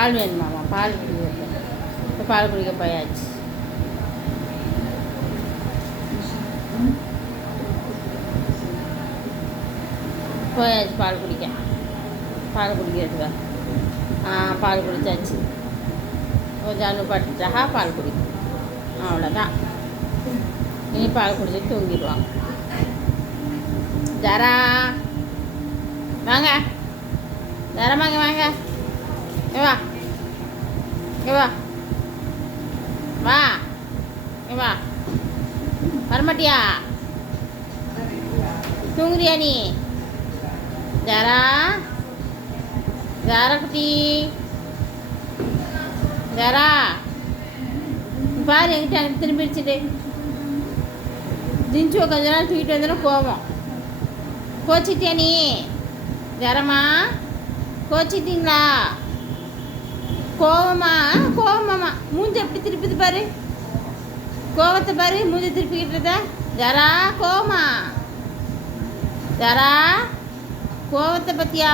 பால் வேணுமாம்மா, பால் குடிக்க. இப்போ பால் குடிக்க போயாச்சு. போயாச்சு பால் குடிக்க. பால் குடிக்கிறதுக்கு பால் குடித்தாச்சு. கொஞ்சம் அனுப்பட்டுட்டா பால் குடிக்கும். அவ்வளோதான். இனி பால் குடிச்சிட்டு தூங்கிடுவாங்க. ஜரா வாங்க, ஜரமாங்க வாங்க, வா வா வா வா, வரமாட்டியா? தூங்குறியா நீ? ஜரா ஜாரா குட்டி, ஜரா பாரு என்கிட்ட அங்கே திரும்பிடுச்சுட்டு ஜின்ச்சு கொஞ்ச நேரம் தூக்கிட்டு வந்தாலும் கோவம். கோச்சிட்டியா நீ? ஜரமா கோச்சிட்டிங்களா? கோவமா? கோவமாம்மா. மூஞ்சி எப்படி திருப்பிது பாரு, கோவத்தை பாரு, மூஞ்சி திருப்பிக்கிட்டத. ஜரா கோவமா? ஜரா கோவத்தை பற்றியா?